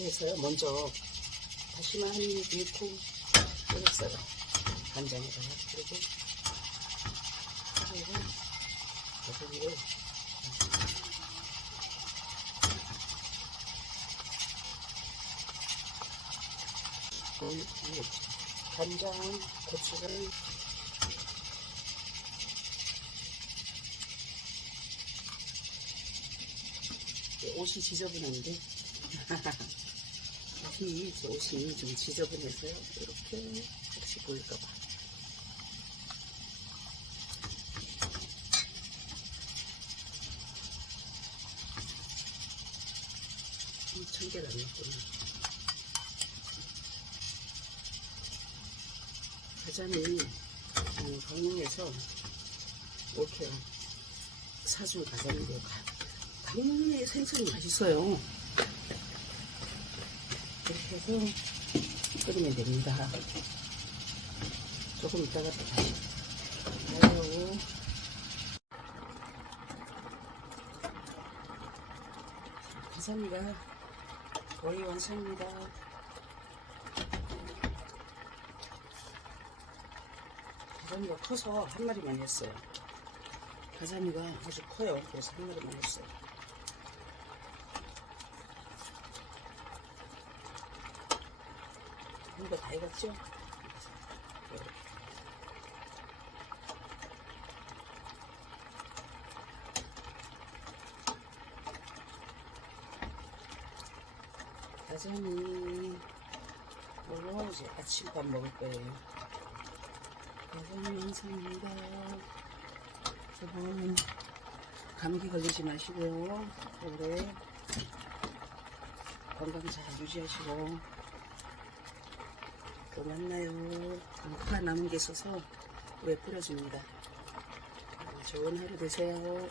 해서요. 먼저 다시마 한 입 넣고 끓였어요. 간장에다가 그리고 그리고 고기를 음, 간장, 고추를 옷이 지저분한데 옷 이제 옷이 좀 지저분해서요. 이렇게 혹시 보일까봐. 참깨를 안 넣구나. 가자미 음, 강릉에서 이렇게 사준 가 강릉의 생선이 맛있어요 이렇게 해서 끓이면 됩니다 조금 있다가 또 다시 가요 가자미가 거의 완성입니다 가자미가 커서 한 마리만 했어요. 가자미가 아주 커요. 그래서 한 마리만 했어요. 이거 다 익었죠? 가자미 물로 이제 아침밥 먹을 거예요. 가자미 완성입니다. 여러분 감기 걸리지 마시고요. 올해 건강 잘 유지하시고 또 만나요. 파 남은 게 있어서 왜 뿌려줍니다. 좋은 하루 되세요.